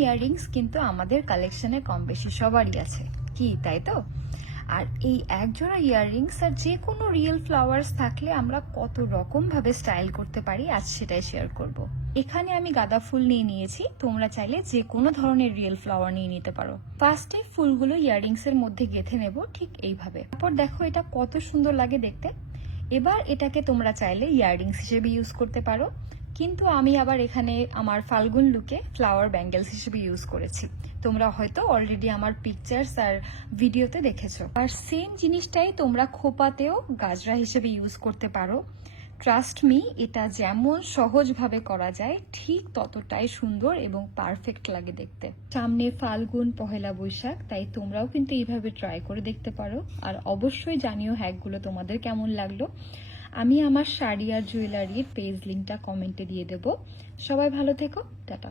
Earrings কিন্তু আমাদের কালেকশনে কম বেশি সবারই আছে, কি তাই তো? আর এই একজোড়া ইয়াররিংস আর যে কোনো রিয়েল ফ্লাওয়ার্স থাকলে আমরা কত রকম ভাবে স্টাইল করতে পারি, আজ সেটাই শেয়ার করব। এখানে আমি গাঁদা ফুল নিয়ে নিয়েছি, তোমরা চাইলে যে কোনো ধরনের রিয়েল ফ্লাওয়ার নিয়ে নিতে পারো। ফার্স্টে ফুলগুলো ইয়াররিংস এর মধ্যে গেঁথে নেব ঠিক এইভাবে। তারপর দেখো এটা কত সুন্দর লাগে দেখতে। এবার এটাকে তোমরা চাইলে ইয়াররিংস হিসেবে ইউজ করতে পারো, কিন্তু আমি আবার এখানে আমার ফাল্গুন লুকে ফ্লাওয়ার ব্যাঙ্গেলস হিসেবে ইউজ করেছি। তোমরা হয়তো অলরেডি আমার পিকচার্স আর ভিডিওতে দেখেছো। আর সেম জিনিসটাই তোমরা খোপাতেও গাজরা হিসেবে ইউজ করতে পারো। ট্রাস্ট মি, এটা যেমন সহজভাবে করা যায় ঠিক ততটাই সুন্দর এবং পারফেক্ট লাগে দেখতে। সামনে ফাল্গুন, পহেলা বৈশাখ, তাই তোমরাও কিন্তু এইভাবে ট্রাই করে দেখতে পারো। আর অবশ্যই জানিও হ্যাকগুলো তোমাদের কেমন লাগলো। আমি আমার শাড়ি আর জুয়েলারির পেজ লিঙ্কটা কমেন্টে দিয়ে দেবো। সবাই ভালো থেকো, টাটা।